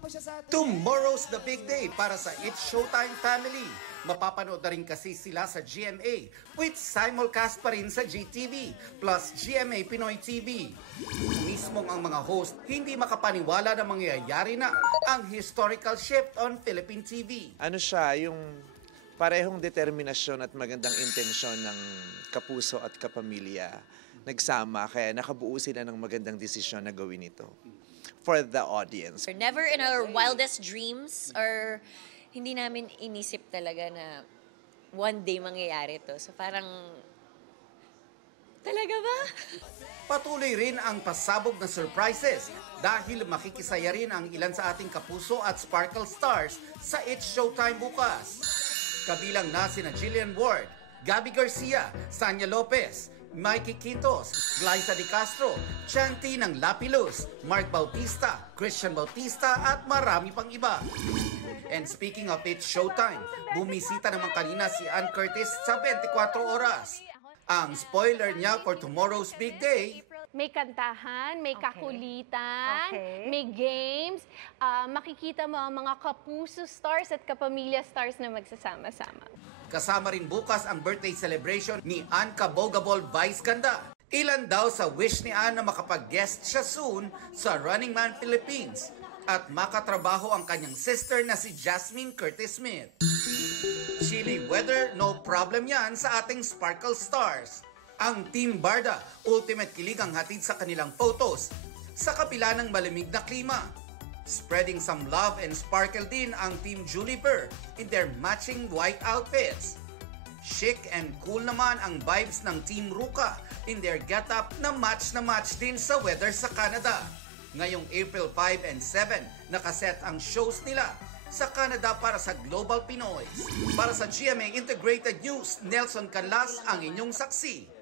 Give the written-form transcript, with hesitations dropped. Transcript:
pa siya sa atin. Tomorrow's the big day para sa It's Showtime family. Mapapanood na rin kasi sila sa GMA with simulcast pa rin sa GTV plus GMA Pinoy TV. Mismong ang mga host hindi makapaniwala na mangyayari na ang historical shift on Philippine TV. Ano siya, yung parehong determinasyon at magandang intensyon ng kapuso at kapamilya nagsama, kaya nakabuo sila ng magandang desisyon na gawin ito for the audience. Never in our wildest dreams or hindi namin inisip talaga na one day mangyayari to. So parang, talaga ba? Patuloy rin ang pasabog na surprises dahil makikisaya rin ang ilan sa ating kapuso at Sparkle Stars sa It's Showtime bukas. Kabilang na sina Jillian Ward, Gabby Garcia, Sanya Lopez, Mikey Quitos, Glyza De Castro, Chanti ng Lapilus, Mark Bautista, Christian Bautista at marami pang iba. And speaking of It's Showtime, bumisita naman kanina si Ann Curtis sa 24 oras. Ang spoiler niya for tomorrow's big day, may kantahan, may kakulitan, may games. Makikita mo ang mga kapuso stars at kapamilya stars na magsasama-sama. kasama rin bukas ang birthday celebration ni Ann Cabogabol Vice Ganda. Ilan daw sa wish ni Ann na makapag-guest siya soon sa Running Man Philippines at makatrabaho ang kanyang sister na si Jasmine Curtis Smith. Chilly weather, no problem yan sa ating Sparkle Stars. Ang Team Barda, ultimate kilig ang hatid sa kanilang photos sa kapila ng malamig na klima. Spreading some love and sparkle din ang Team Juliper in their matching white outfits. Chic and cool naman ang vibes ng Team Ruka in their get-up na match din sa weather sa Canada. Ngayong April 5 and 7, nakaset ang shows nila sa Canada para sa Global Pinoys. Para sa GMA Integrated News, Nelson Canlas ang inyong saksi.